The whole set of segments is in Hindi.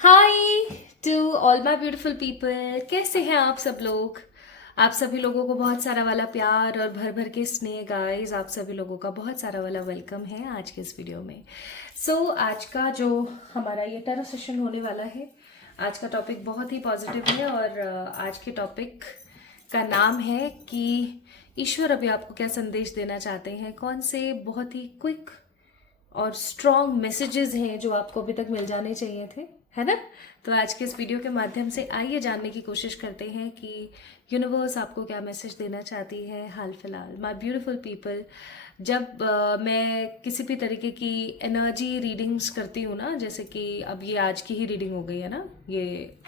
Hi to all my beautiful people. कैसे हैं आप सब लोग। आप सभी लोगों को बहुत सारा वाला प्यार और भर भर के स्नेह गाइस। आप सभी लोगों का बहुत सारा वाला वेलकम है आज के इस वीडियो में। आज का जो हमारा ये टेरो सेशन होने वाला है, आज का टॉपिक बहुत ही पॉजिटिव है और आज के टॉपिक का नाम है कि ईश्वर अभी आपको क्या संदेश देना चाहते हैं, कौन से बहुत ही क्विक और स्ट्रॉन्ग मैसेजेस हैं जो आपको अभी तक मिल जाने चाहिए थे, है ना। तो आज के इस वीडियो के माध्यम से आइए जानने की कोशिश करते हैं कि यूनिवर्स आपको क्या मैसेज देना चाहती है हाल फिलहाल। माय ब्यूटीफुल पीपल, जब मैं किसी भी तरीके की एनर्जी रीडिंग्स करती हूँ ना, जैसे कि अब ये आज की ही रीडिंग हो गई है ना, ये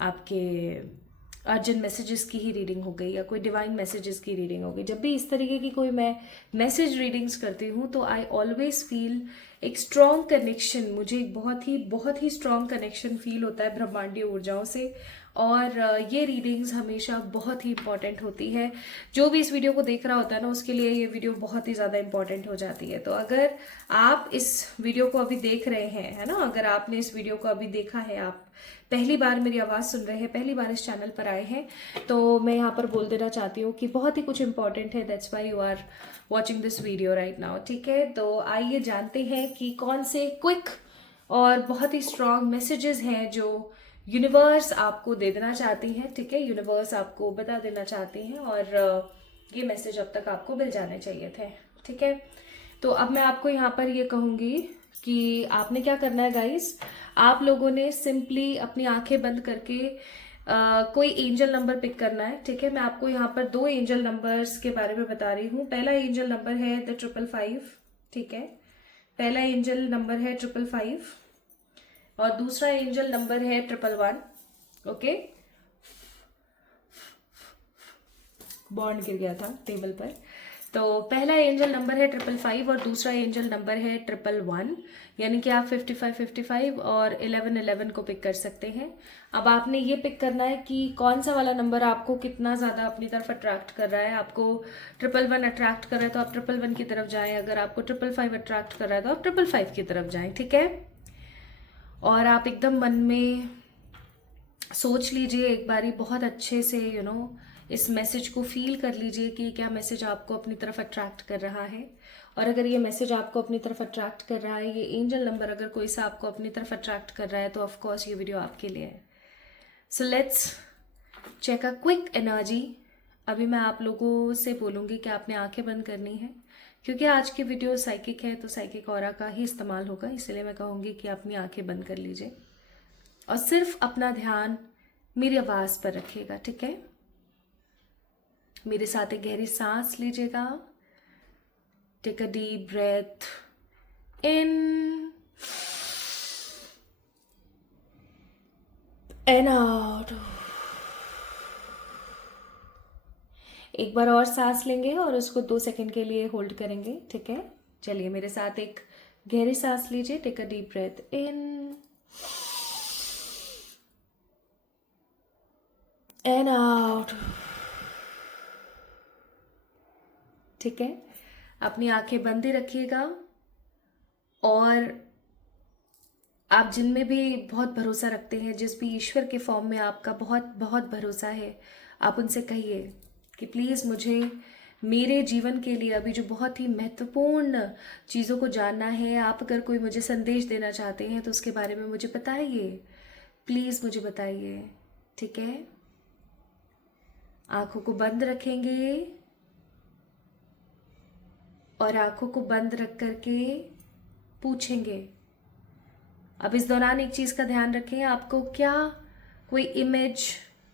आपके अर्जेंट मैसेजेस की ही रीडिंग हो गई या कोई डिवाइन मैसेजेस की रीडिंग हो गई, जब भी इस तरीके की कोई मैं मैसेज रीडिंग्स करती हूँ तो आई ऑलवेज फील एक स्ट्रॉन्ग कनेक्शन। मुझे एक बहुत ही स्ट्रॉन्ग कनेक्शन फील होता है ब्रह्मांडीय ऊर्जाओं से। और ये रीडिंग्स हमेशा बहुत ही इंपॉर्टेंट होती है। जो भी इस वीडियो को देख रहा होता है ना, उसके लिए ये वीडियो बहुत ही ज़्यादा इंपॉर्टेंट हो जाती है। तो अगर आप इस वीडियो को अभी देख रहे हैं, है ना, अगर आपने इस वीडियो को अभी देखा है, आप पहली बार मेरी आवाज़ सुन रहे हैं, पहली बार इस चैनल पर आए हैं, तो मैं यहाँ पर बोल देना चाहती हूँ कि बहुत ही कुछ इंपॉर्टेंट है। That's why you are watching this video right now. ठीक है, तो आइए जानते हैं कि कौन से क्विक और बहुत ही स्ट्रॉन्ग मैसेजेस हैं जो यूनिवर्स आपको दे देना चाहती है। ठीक है, यूनिवर्स आपको बता देना चाहती हैं और ये मैसेज अब तक आपको मिल जाने चाहिए थे। ठीक है, तो अब मैं आपको यहाँ पर ये कहूँगी कि आपने क्या करना है गाइस। आप लोगों ने सिंपली अपनी आंखें बंद करके कोई एंजल नंबर पिक करना है। ठीक है, मैं आपको यहाँ पर दो एंजल नंबर्स के बारे में बता रही हूँ। पहला एंजल नंबर है द 555। ठीक है, पहला एंजल नंबर है 555 और दूसरा एंजल नंबर है 111। ओके, बॉन्ड गिर गया था टेबल पर। तो पहला एंजल नंबर है 555 और दूसरा एंजल नंबर है 111, यानी कि आप 5555 और 1111 को पिक कर सकते हैं। अब आपने ये पिक करना है कि कौन सा वाला नंबर आपको कितना ज़्यादा अपनी तरफ अट्रैक्ट कर रहा है। आपको 111 अट्रैक्ट कर रहा है तो आप 111 की तरफ जाएं, अगर आपको 555 अट्रैक्ट कर रहा है तो आप 555 की तरफ जाएं। ठीक है, और आप एकदम मन में सोच लीजिए एक बारी बहुत अच्छे से, इस मैसेज को फील कर लीजिए कि क्या मैसेज आपको अपनी तरफ अट्रैक्ट कर रहा है। और अगर ये मैसेज आपको अपनी तरफ अट्रैक्ट कर रहा है, ये एंजल नंबर अगर कोई सा आपको अपनी तरफ अट्रैक्ट कर रहा है, तो ऑफ कोर्स ये वीडियो आपके लिए है। So let's check a quick energy. अभी मैं आप लोगों से बोलूँगी कि आपने आंखें बंद करनी है, क्योंकि आज की वीडियो साइकिक है तो साइकिक ऑरा का ही इस्तेमाल होगा, इसलिए मैं कहूँगी कि अपनी आंखें बंद कर लीजिए और सिर्फ अपना ध्यान मेरी आवाज़ पर रखिएगा। ठीक है, मेरे साथ एक गहरी सांस लीजिएगा। Take a deep breath in and out. एक बार और सांस लेंगे और उसको 2 सेकंड के लिए होल्ड करेंगे। ठीक है, चलिए मेरे साथ एक गहरी सांस लीजिए। Take a deep breath in and out. ठीक है, अपनी आंखें बंद ही रखिएगा और आप जिनमें भी बहुत भरोसा रखते हैं, जिस भी ईश्वर के फॉर्म में आपका बहुत बहुत भरोसा है, आप उनसे कहिए कि प्लीज़ मुझे मेरे जीवन के लिए अभी जो बहुत ही महत्वपूर्ण चीज़ों को जानना है, आप अगर कोई मुझे संदेश देना चाहते हैं तो उसके बारे में मुझे बताइए, प्लीज़ मुझे बताइए। ठीक है, आंखों को बंद रखेंगे और आंखों को बंद रख करके पूछेंगे। अब इस दौरान एक चीज़ का ध्यान रखें, आपको क्या कोई इमेज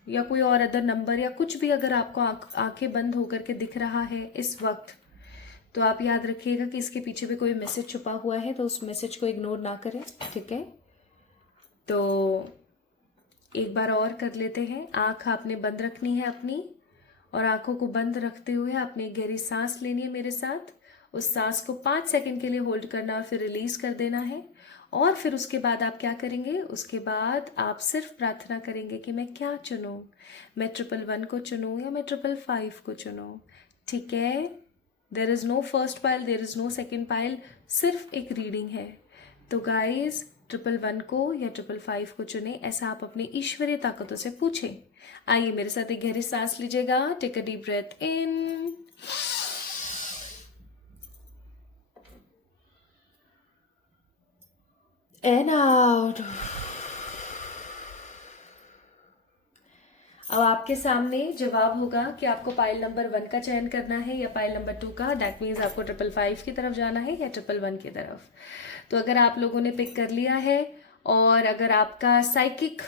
या कोई और अदर नंबर या कुछ भी अगर आपको आंखें बंद होकर के दिख रहा है इस वक्त, तो आप याद रखिएगा कि इसके पीछे भी कोई मैसेज छुपा हुआ है, तो उस मैसेज को इग्नोर ना करें। ठीक है, तो एक बार और कर लेते हैं। आंख आपने बंद रखनी है अपनी और आंखों को बंद रखते हुए आपने एक गहरी सांस लेनी है मेरे साथ। उस सांस को 5 सेकंड के लिए होल्ड करना और फिर रिलीज कर देना है। और फिर उसके बाद आप क्या करेंगे, उसके बाद आप सिर्फ प्रार्थना करेंगे कि मैं क्या चुनूं, मैं 111 को चुनूं या मैं 555 को चुनूं। ठीक है, there is no first pile, there is no second pile, सिर्फ एक रीडिंग है। तो गाइज 111 को या 555 को चुने, ऐसा आप अपनी ईश्वरीय ताकतों से पूछें। आइए मेरे साथ एक गहरी सांस लीजिएगा। Take a deep breath in and out. अब आपके सामने जवाब होगा कि आपको पाइल नंबर 1 का चयन करना है या पाइल नंबर 2 का। दैट मीन्स आपको 555 की तरफ जाना है या 111 की तरफ। तो अगर आप लोगों ने पिक कर लिया है और अगर आपका साइकिक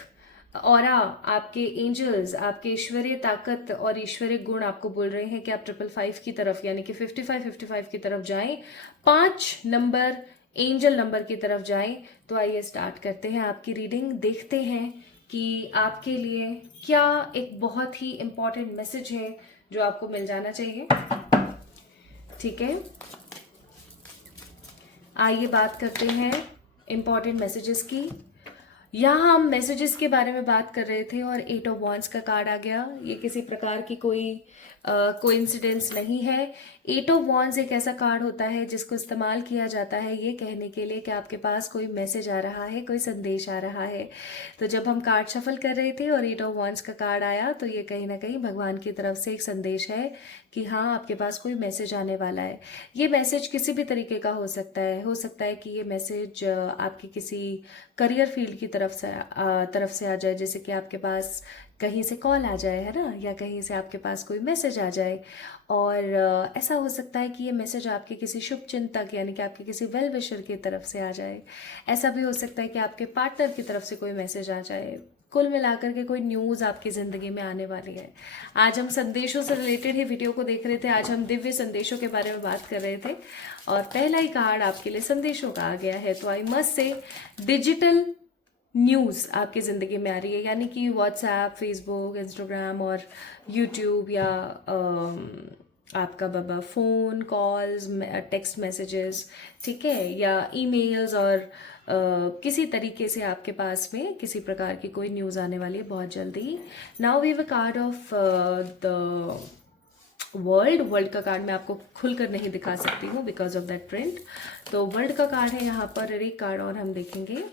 ऑरा, आपके एंजल्स, आपके ईश्वरीय ताकत और ईश्वरीय गुण आपको बोल रहे हैं कि आप 555 की तरफ यानी कि 55 की तरफ जाएं, 5 नंबर एंजल नंबर की तरफ जाएं, तो आइए स्टार्ट करते हैं आपकी रीडिंग। देखते हैं कि आपके लिए क्या एक बहुत ही इम्पॉर्टेंट मैसेज है जो आपको मिल जाना चाहिए। ठीक है, आइए बात करते हैं इम्पॉर्टेंट मैसेजेस की। यहाँ हम मैसेजेस के बारे में बात कर रहे थे और 8 ऑफ वॉन्ड्स का कार्ड आ गया। ये किसी प्रकार की कोई कोइंसिडेंस नहीं है। 8 ऑफ वॉन्ड्स एक ऐसा कार्ड होता है जिसको इस्तेमाल किया जाता है ये कहने के लिए कि आपके पास कोई मैसेज आ रहा है, कोई संदेश आ रहा है। तो जब हम कार्ड शफल कर रहे थे और 8 ऑफ वॉन्ड्स का कार्ड आया तो ये कहीं ना कहीं भगवान की तरफ से एक संदेश है कि हाँ, आपके पास कोई मैसेज आने वाला है। ये मैसेज किसी भी तरीके का हो सकता है। हो सकता है कि ये मैसेज आपके किसी करियर फील्ड की तरफ से आ जाए, जैसे कि आपके पास कहीं से कॉल आ जाए, है ना, या कहीं से आपके पास कोई मैसेज आ जाए। और ऐसा हो सकता है कि ये मैसेज आपके किसी शुभ चिंतक यानी कि आपके किसी वेल विशर की तरफ से आ जाए। ऐसा भी हो सकता है कि आपके पार्टनर की तरफ से कोई मैसेज आ जाए। कुल मिलाकर के कोई न्यूज़ आपकी ज़िंदगी में आने वाली है। आज हम संदेशों से रिलेटेड ही वीडियो को देख रहे थे। आज हम दिव्य संदेशों के बारे में बात कर रहे थे और पहला ही कार्ड आपके लिए संदेशों का आ गया है। तो आई मस्ट से डिजिटल न्यूज़ आपकी ज़िंदगी में आ रही है, यानी कि व्हाट्सएप, फेसबुक, इंस्टाग्राम और यूट्यूब या आपका बाबा फ़ोन कॉल्स, टेक्स्ट मैसेजेस, ठीक है, या ईमेल्स और किसी तरीके से आपके पास में किसी प्रकार की कोई न्यूज़ आने वाली है बहुत जल्दी। Now we have a card of the world का कार्ड मैं आपको खुलकर नहीं दिखा सकती हूँ बिकॉज ऑफ दैट प्रिंट। तो वर्ल्ड का कार्ड है यहाँ पर, एक कार्ड और हम देखेंगे।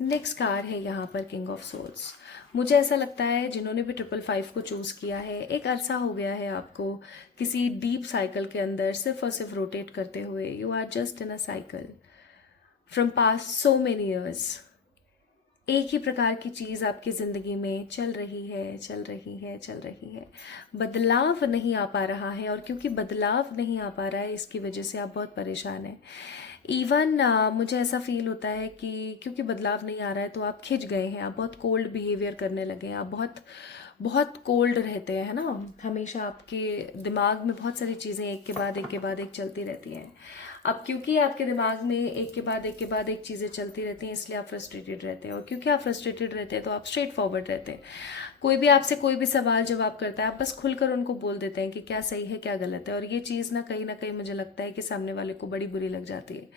नेक्स्ट कार्ड है यहाँ पर किंग ऑफ सोल्स। मुझे ऐसा लगता है जिन्होंने भी 555 को चूज़ किया है, एक अरसा हो गया है आपको किसी डीप साइकिल के अंदर सिर्फ और सिर्फ रोटेट करते हुए। You are just in a cycle from past so many years. एक ही प्रकार की चीज़ आपकी ज़िंदगी में चल रही है। बदलाव नहीं आ पा रहा है और क्योंकि बदलाव नहीं आ पा रहा है इसकी वजह से आप बहुत परेशान हैं। इवन मुझे ऐसा फील होता है कि क्योंकि बदलाव नहीं आ रहा है तो आप खिंच गए हैं, आप बहुत कोल्ड बिहेवियर करने लगे हैं, आप बहुत कोल्ड रहते हैं, है ना। हमेशा आपके दिमाग में बहुत सारी चीज़ें एक के बाद एक चलती रहती हैं। अब क्योंकि आपके दिमाग में एक के बाद एक चीज़ें चलती रहती हैं इसलिए आप फ्रस्ट्रेटेड रहते हैं और क्योंकि आप फ्रस्ट्रेटेड रहते हैं तो आप स्ट्रेट फॉरवर्ड रहते हैं। कोई भी आपसे कोई भी सवाल जवाब करता है आप बस खुलकर उनको बोल देते हैं कि क्या सही है क्या गलत है। और ये चीज़ ना कहीं मुझे लगता है कि सामने वाले को बड़ी बुरी लग जाती है।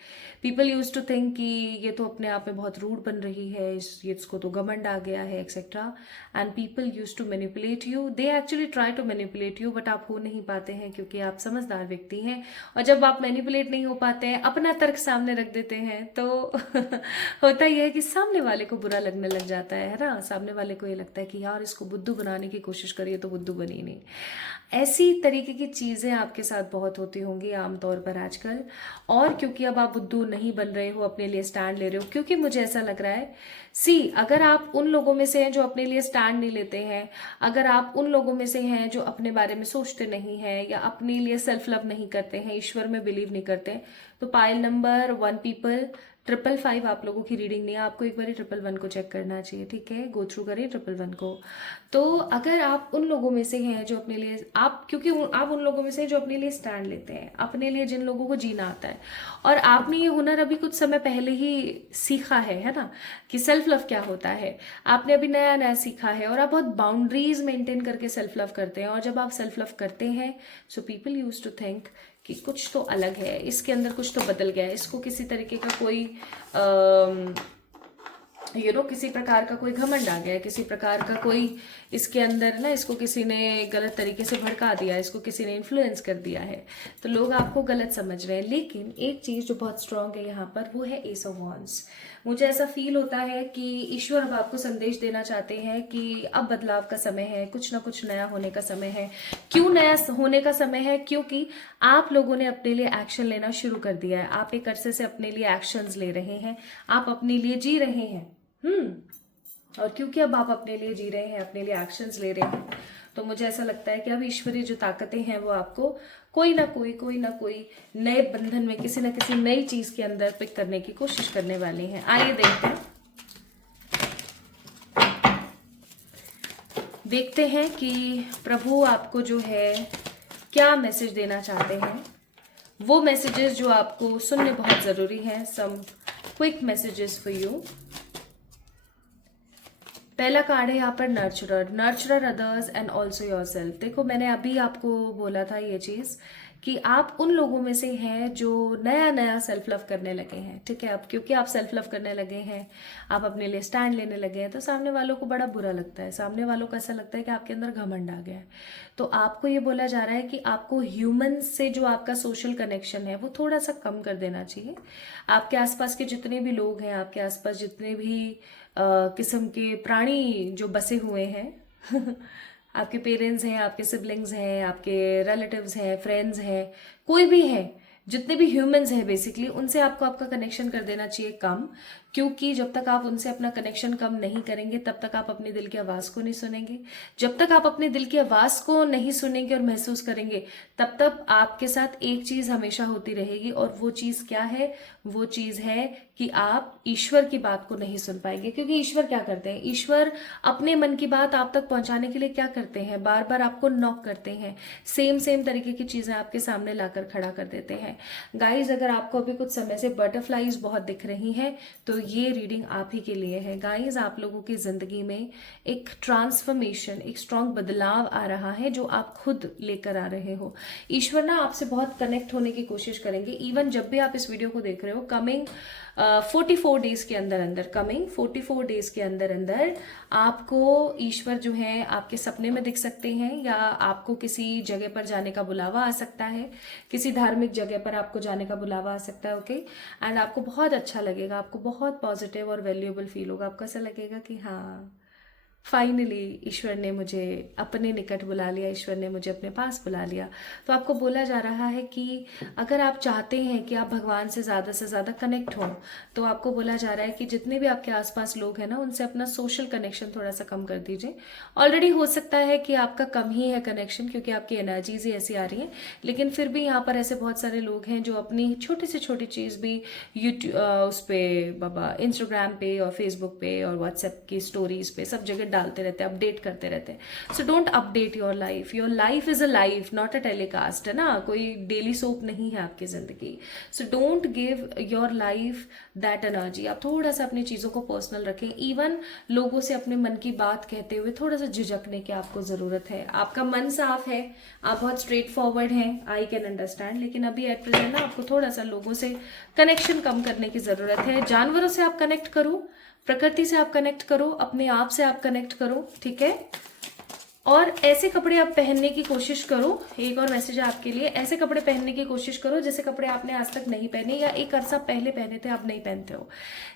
पीपल यूज टू थिंक कि ये तो अपने आप में बहुत रूड बन रही है, इसको तो घमंड आ गया है etcetera. And people use to manipulate you, they actually try to manipulate you, but आप हो नहीं पाते हैं क्योंकि आप समझदार व्यक्ति हैं। और जब आप मैनिपुलेट नहीं हो पाते हैं, अपना तर्क सामने रख देते हैं, तो होता यह है कि सामने वाले को बुरा लगने लग जाता है ना। सामने वाले को ये लगता है कि यार इसको बुद्धू बनाने की कोशिश करिए तो बुद्धू बनी नहीं। ऐसी तरीके की चीज़ें आपके साथ बहुत होती होंगी आमतौर पर आजकल। और क्योंकि अब आप बुद्धू नहीं बन रहे हो, अपने लिए स्टैंड ले रहे हो, क्योंकि मुझे ऐसा लग रहा है अगर आप उन लोगों में से हैं जो अपने लिए स्टैंड नहीं लेते हैं, अगर आप उन लोगों में से हैं जो अपने बारे में सोचते नहीं हैं या अपने लिए सेल्फ लव नहीं करते हैं, ईश्वर में बिलीव नहीं करते हैं, तो पाइल नंबर 1 पीपल 555 आप लोगों की रीडिंग नहीं है। आपको एक बार 111 को चेक करना चाहिए, ठीक है, गो थ्रू करिए 111 को। तो अगर आप उन लोगों में से हैं जो अपने लिए क्योंकि आप उन लोगों में से जो अपने लिए स्टैंड लेते हैं, अपने लिए जिन लोगों को जीना आता है, और आपने ये हुनर अभी कुछ समय पहले ही सीखा है ना, कि सेल्फ लव क्या होता है, आपने अभी नया सीखा है और आप बहुत बाउंड्रीज मेंटेन करके सेल्फ लव करते हैं। और जब आप सेल्फ लव करते हैं so people use to think कि कुछ तो अलग है, इसके अंदर कुछ तो बदल गया है, इसको किसी तरीके का कोई किसी प्रकार का कोई घमंड आ गया है, किसी प्रकार का कोई इसके अंदर ना, इसको किसी ने गलत तरीके से भड़का दिया, इसको किसी ने इन्फ्लुएंस कर दिया है, तो लोग आपको गलत समझ रहे हैं। लेकिन एक चीज़ जो बहुत स्ट्रांग है यहाँ पर, वो है एस ऑफ वॉन्ड्स। मुझे ऐसा फील होता है कि ईश्वर अब आपको संदेश देना चाहते हैं कि अब बदलाव का समय है, कुछ ना कुछ नया होने का समय है। क्यों नया होने का समय है? क्योंकि आप लोगों ने अपने लिए एक्शन लेना शुरू कर दिया है। आप एक अरसे से अपने लिए एक्शंस ले रहे हैं, आप अपने लिए जी रहे हैं। और क्योंकि अब आप अपने लिए जी रहे हैं, अपने लिए एक्शंस ले रहे हैं, तो मुझे ऐसा लगता है कि अब ईश्वरीय जो ताकतें हैं वो आपको कोई ना कोई नए बंधन में, किसी ना किसी नई चीज के अंदर पिक करने की कोशिश करने वाली हैं। आइए देखते हैं कि प्रभु आपको जो है क्या मैसेज देना चाहते हैं। वो मैसेजेस जो आपको सुनने बहुत जरूरी हैं। Some quick messages for you. पहला कार्ड है यहाँ पर nurturer others and also yourself. देखो, मैंने अभी आपको बोला था ये चीज कि आप उन लोगों में से हैं जो नया नया सेल्फ लव करने लगे हैं। ठीक है, अब क्योंकि आप सेल्फ लव करने लगे हैं, आप अपने लिए स्टैंड लेने लगे हैं, तो सामने वालों को बड़ा बुरा लगता है। सामने वालों को ऐसा लगता है कि आपके अंदर घमंड आ गया है। तो आपको ये बोला जा रहा है कि आपको ह्यूमन से जो आपका सोशल कनेक्शन है वो थोड़ा सा कम कर देना चाहिए। आपके आसपास के जितने भी लोग हैं, आपके आसपास जितने भी किस्म के प्राणी जो बसे हुए हैं आपके पेरेंट्स हैं, आपके सिबलिंग्स हैं, आपके रिलेटिव्स हैं, फ्रेंड्स हैं, कोई भी है, जितने भी ह्यूमंस हैं बेसिकली, उनसे आपको आपका कनेक्शन कर देना चाहिए कम। क्योंकि जब तक आप उनसे अपना कनेक्शन कम नहीं करेंगे, तब तक आप अपने दिल की आवाज़ को नहीं सुनेंगे। जब तक आप अपने दिल की आवाज़ को नहीं सुनेंगे और महसूस करेंगे, तब तक आपके साथ एक चीज़ हमेशा होती रहेगी। और वो चीज़ क्या है? वो चीज़ है कि आप ईश्वर की बात को नहीं सुन पाएंगे। क्योंकि ईश्वर क्या करते हैं? ईश्वर अपने मन की बात आप तक पहुंचाने के लिए क्या करते हैं? बार बार आपको नॉक करते हैं, सेम तरीके की चीज़ें आपके सामने लाकर खड़ा कर देते हैं। गाइज, अगर आपको अभी कुछ समय से बटरफ्लाईज बहुत दिख रही हैं, तो ये रीडिंग आप ही के लिए है। गाइज, आप लोगों की जिंदगी में एक ट्रांसफॉर्मेशन, एक स्ट्रॉन्ग बदलाव आ रहा है जो आप खुद लेकर आ रहे हो। ईश्वर ना आपसे बहुत कनेक्ट होने की कोशिश करेंगे। इवन जब भी आप इस वीडियो को देख रहे हो, कमिंग 44 डेज के अंदर आपको ईश्वर जो है आपके सपने में दिख सकते हैं, या आपको किसी जगह पर जाने का बुलावा आ सकता है, किसी धार्मिक जगह पर आपको जाने का बुलावा आ सकता है। ओके, एंड आपको बहुत अच्छा लगेगा, आपको बहुत पॉजिटिव और वैल्यूएबल फील होगा। आपको ऐसा लगेगा कि हाँ, फाइनली ईश्वर ने मुझे अपने निकट बुला लिया, ईश्वर ने मुझे अपने पास बुला लिया। तो आपको बोला जा रहा है कि अगर आप चाहते हैं कि आप भगवान से ज़्यादा कनेक्ट हो, तो आपको बोला जा रहा है कि जितने भी आपके आसपास लोग हैं ना, उनसे अपना सोशल कनेक्शन थोड़ा सा कम कर दीजिए। ऑलरेडी हो सकता है कि आपका कम ही है कनेक्शन, क्योंकि आपकी एनर्जीज ही ऐसी आ रही हैं। लेकिन फिर भी यहाँ पर ऐसे बहुत सारे लोग हैं जो अपनी छोटी से छोटी चीज़ भी यूट्यूब उस पर इंस्टाग्राम पे और फेसबुक पे और व्हाट्सएप की स्टोरीज पे सब जगह डालते रहते हैं, अपडेट करते रहते हैं। So don't update your life. Your life is a life, not a telecast, है ना? कोई डेली सोप नहीं है आपकी जिंदगी। So don't give your life that energy. आप थोड़ा सा अपनी चीज़ों को पर्सनल रखें। इवन लोगों से अपने मन की बात कहते हुए थोड़ा सा झिझकने की आपको ज़रूरत है। आपका मन साफ है, आप बहुत स्ट्रेट फॉरवर्ड हैं, आई कैन अंडरस्टैंड। लेकिन अभी एट प्रेजेंट ना आपको थोड़ा सा लोगों से कनेक्शन कम करने की ज़रूरत है। जानवरों से आप कनेक्ट करो, प्रकृति से आप कनेक्ट करो, अपने आप से आप कनेक्ट करो, ठीक है? और ऐसे कपड़े आप पहनने की कोशिश करो। एक और मैसेज है आपके लिए, ऐसे कपड़े पहनने की कोशिश करो जैसे कपड़े आपने आज तक नहीं पहने, या एक अरसा पहले पहने थे, आप नहीं पहनते हो।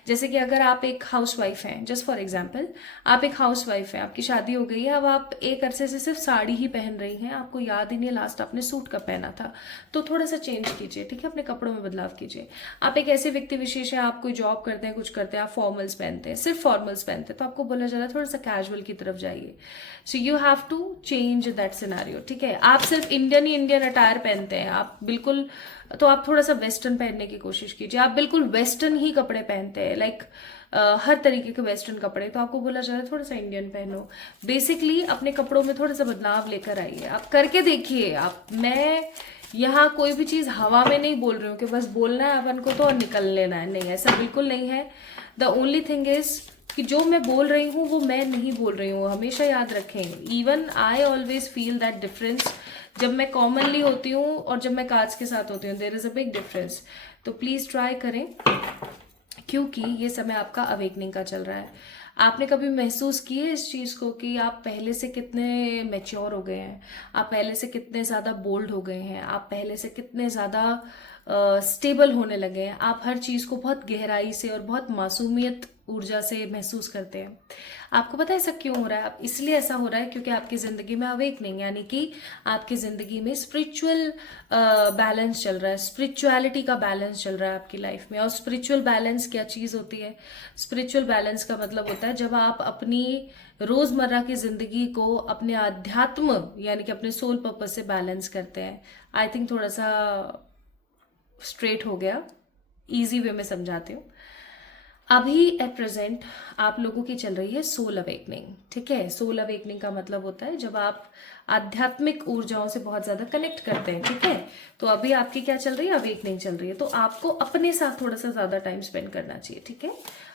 जैसे कि अगर आप एक हाउसवाइफ हैं, जस्ट फॉर एग्जांपल, आप एक हाउसवाइफ हैं, आपकी शादी हो गई है, अब आप एक अरसे से सिर्फ साड़ी ही पहन रही हैं, आपको याद ही नहीं लास्ट आपने सूट कब पहना था। तो थोड़ा सा चेंज कीजिए, ठीक है? अपने कपड़ों में बदलाव कीजिए। आप एक ऐसे व्यक्ति विशेष है, आप कोई जॉब करते हैं, कुछ करते हैं, आप फॉर्मल्स पहनते हैं, सिर्फ फॉर्मल्स पहनते हैं, तो आपको बोला जा रहा है थोड़ा सा कैजुअल की तरफ जाइए। So you have to change that scenario, ठीक है? आप सिर्फ इंडियन अटायर पहनते हैं, आप बिल्कुल, तो आप थोड़ा सा वेस्टर्न पहनने की कोशिश कीजिए। आप बिल्कुल वेस्टर्न ही कपड़े पहनते हैं, लाइक हर तरीके के वेस्टर्न कपड़े, तो आपको बोला जा रहा है थोड़ा सा इंडियन पहनो। बेसिकली अपने कपड़ों में थोड़ा सा बदलाव लेकर आइए। आप करके देखिए। मैं यहाँ कोई भी चीज़ हवा में नहीं बोल रही हूँ कि बस बोलना है अपन को तो और निकल लेना है, नहीं, ऐसा बिल्कुल नहीं है। द ओनली थिंग इज कि जो मैं बोल रही हूँ वो मैं नहीं बोल रही हूँ, हमेशा याद रखें। Even I always feel that difference. जब मैं कॉमनली होती हूँ और जब मैं काज के साथ होती हूँ, there is a big difference. तो प्लीज ट्राई करें क्योंकि ये समय आपका अवेकनिंग का चल रहा है। आपने कभी महसूस किया इस चीज़ को कि आप पहले से कितने मैच्योर हो गए हैं, आप पहले से कितने ज़्यादा बोल्ड हो गए हैं, आप पहले से कितने ज़्यादा स्टेबल होने लगे हैं, आप हर चीज़ को बहुत गहराई से और बहुत मासूमियत ऊर्जा से महसूस करते हैं। आपको पता है ऐसा क्यों हो रहा है? आप इसलिए ऐसा हो रहा है क्योंकि आपकी ज़िंदगी में अवेकनिंग, यानी कि आपकी ज़िंदगी में स्पिरिचुअल बैलेंस चल रहा है, स्पिरिचुअलिटी का बैलेंस चल रहा है आपकी लाइफ में। और स्पिरिचुअल बैलेंस क्या चीज़ होती है? स्पिरिचुअल बैलेंस का मतलब होता है जब आप अपनी रोज़मर्रा की ज़िंदगी को अपने अध्यात्म यानी कि अपने सोल पर्पज से बैलेंस करते हैं। आई थिंक थोड़ा सा स्ट्रेट हो गया, इजी वे में समझाती हूँ। अभी एट प्रेजेंट आप लोगों की चल रही है सोल अवेकनिंग, ठीक है। सोल अवेकनिंग का मतलब होता है जब आप आध्यात्मिक ऊर्जाओं से बहुत ज्यादा कनेक्ट करते हैं, ठीक है। तो अभी आपकी क्या चल रही है? अवेकनिंग चल रही है। तो आपको अपने साथ थोड़ा सा ज्यादा टाइम स्पेंड करना चाहिए, ठीक है।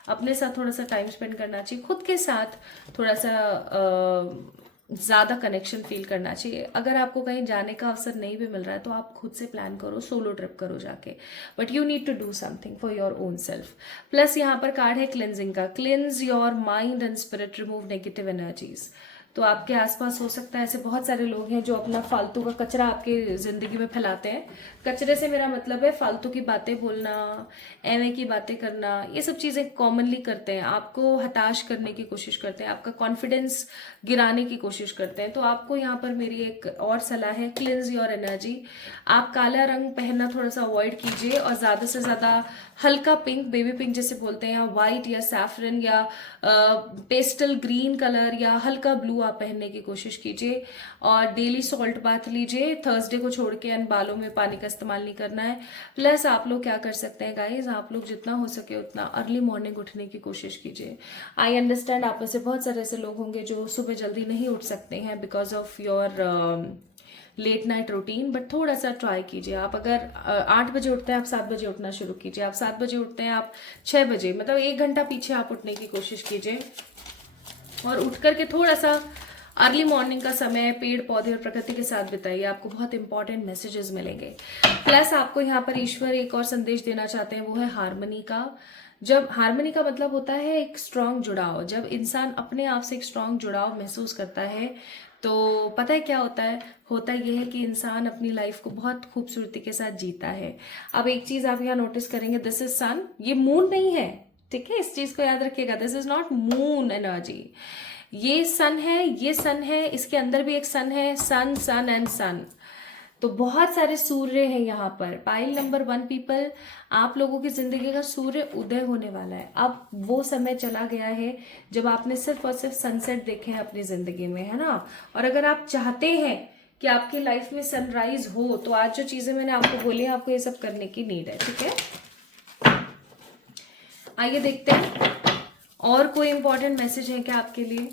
अपने साथ थोड़ा सा टाइम स्पेंड करना चाहिए, खुद के साथ थोड़ा सा ज़्यादा कनेक्शन फील करना चाहिए। अगर आपको कहीं जाने का अवसर नहीं भी मिल रहा है तो आप खुद से प्लान करो, सोलो ट्रिप करो जाके, but you need to do something for your own self. Plus यहाँ पर कार्ड है क्लेंजिंग का, cleanse your mind and spirit, remove negative energies. तो आपके आसपास हो सकता है ऐसे बहुत सारे लोग हैं जो अपना फालतू का कचरा आपके ज़िंदगी में फैलाते हैं। कचरे से मेरा मतलब है फालतू की बातें बोलना, एवे की बातें करना, ये सब चीज़ें कॉमनली करते हैं। आपको हताश करने की कोशिश करते हैं, आपका कॉन्फिडेंस गिराने की कोशिश करते हैं। तो आपको यहाँ पर मेरी एक और सलाह है, क्लींस योर एनर्जी। आप काला रंग पहनना थोड़ा सा अवॉइड कीजिए और ज़्यादा से ज़्यादा हल्का पिंक, बेबी पिंक जिसे बोलते हैं, या वाइट या सैफरन या पेस्टल ग्रीन कलर या हल्का ब्लू आप पहनने की कोशिश कीजिए। और डेली सॉल्ट बाथ लीजिए, थर्सडे को छोड़ के, एंड बालों में पानी का इस्तेमाल नहीं करना है। प्लस आप लोग क्या कर सकते हैं गाइज, आप लोग जितना हो सके उतना अर्ली मॉर्निंग उठने की कोशिश कीजिए। आई अंडरस्टैंड आप में से बहुत सारे ऐसे लोग होंगे जो सुबह जल्दी नहीं उठ सकते हैं because of your late night routine, but थोड़ा सा ट्राई कीजिए। आप अगर 8 बजे उठते हैं, आप 7 बजे उठना शुरू कीजिए। आप 7 बजे उठते हैं, आप 6 बजे, मतलब 1 घंटा पीछे आप उठने की कोशिश कीजिए। और उठ करके थोड़ा सा अर्ली मॉर्निंग का समय पेड़ पौधे और प्रकृति के साथ बिताइए, आपको बहुत इंपॉर्टेंट मैसेजेस मिलेंगे। प्लस आपको यहाँ पर ईश्वर एक और संदेश देना चाहते हैं, वो है हार्मनी का। जब हार्मनी का मतलब होता है एक स्ट्रांग जुड़ाव, जब इंसान अपने आप से एक स्ट्रांग जुड़ाव महसूस करता है तो पता है क्या होता है? होता ये है कि इंसान अपनी लाइफ को बहुत खूबसूरती के साथ जीता है। अब एक चीज आप यहाँ नोटिस करेंगे, दिस इज सन, ये मून नहीं है, ठीक है। इस चीज को याद रखिएगा, this is not moon energy, ये सन है, ये सन है, इसके अंदर भी एक सन है, सन सन एंड सन। तो बहुत सारे सूर्य हैं यहाँ पर। पाइल नंबर 1 पीपल, आप लोगों की जिंदगी का सूर्य उदय होने वाला है। अब वो समय चला गया है जब आपने सिर्फ और सिर्फ सनसेट देखे हैं अपनी जिंदगी में, है ना। और अगर आप चाहते हैं कि आपकी लाइफ में सनराइज हो तो आज जो चीजें मैंने आपको बोली है, आपको ये सब करने की नीड है, ठीक है। आइए देखते हैं और कोई इंपॉर्टेंट मैसेज है क्या आपके लिए।